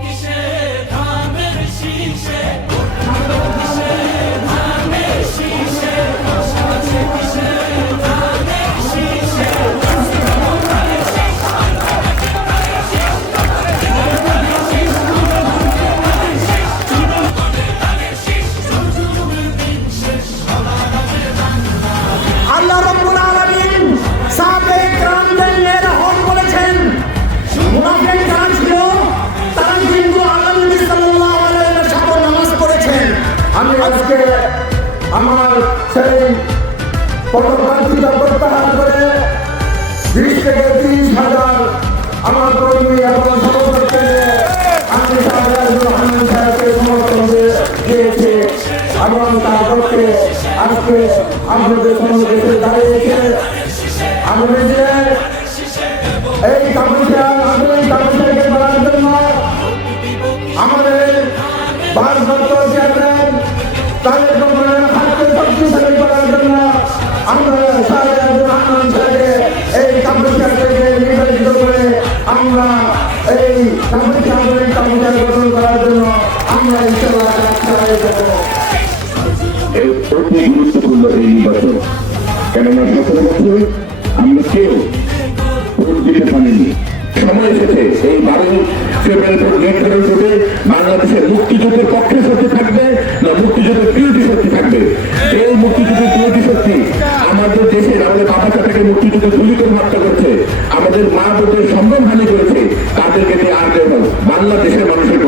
কিসে ধানের শীষে, উঠবো কিসে ধানের শীষে, আশা আছে কিসে ধানের শীষে। আল্লাহ রাব্বুল আলামিন সাহাবায়ে কেরামদের নিয়ে রহম করেছেন। মুনাফিক যারা ছিল তারা কিন্তু আল্লাহ নবী সাল্লাল্লাহু আলাইহি ওয়াসাল্লাম নামাজ পড়েছেন। আমি আজকে আমার সেই পদপ্রার্থিতা প্রত্যাহার করে 20 থেকে 30,000 আমার কর্মী এবং সমর্থককে আমি রহমান সাহেবকে সমর্থন দিয়েছি এবং তারপরে আজকে আপনাদের সমাবেশে দাঁড়িয়েছে। আমি যে এই কাপুরকে বলার জন্য আমাদের ভারপ্রাপ্ত চেয়ারম্যান তাদের হাতকে শক্তিশালী করার জন্য আমরা রহমান সাহেবকে এই কাপুরকে নির্বাচিত করে আমরা এই কাপুরকে গঠন করার জন্য আমরা ইনশাআল্লাহ চালাই দেবো। অতি গুরুত্বপূর্ণ এই নির্বাচন, কেননা 17 বছর আমরা কেউ ভোট দিতে পারিনি। সময় এসেছে এই 12 ফেব্রুয়ারি নির্ধারণ করে বাংলাদেশের মুক্তিযুদ্ধের পক্ষে শক্তি থাকবে না মুক্তিযুদ্ধের বিরোধী শক্তি থাকবে। এই মুক্তিযুদ্ধের বিরোধী শক্তি আমাদের দেশের আমাদের বাবা চাচাকে মুক্তিযুদ্ধ গুলিতে হত্যা করছে, আমাদের মা বোনদের সম্ভ্রমহানি করেছে, তাদেরকে দিয়ে আর বাংলাদেশের মানুষের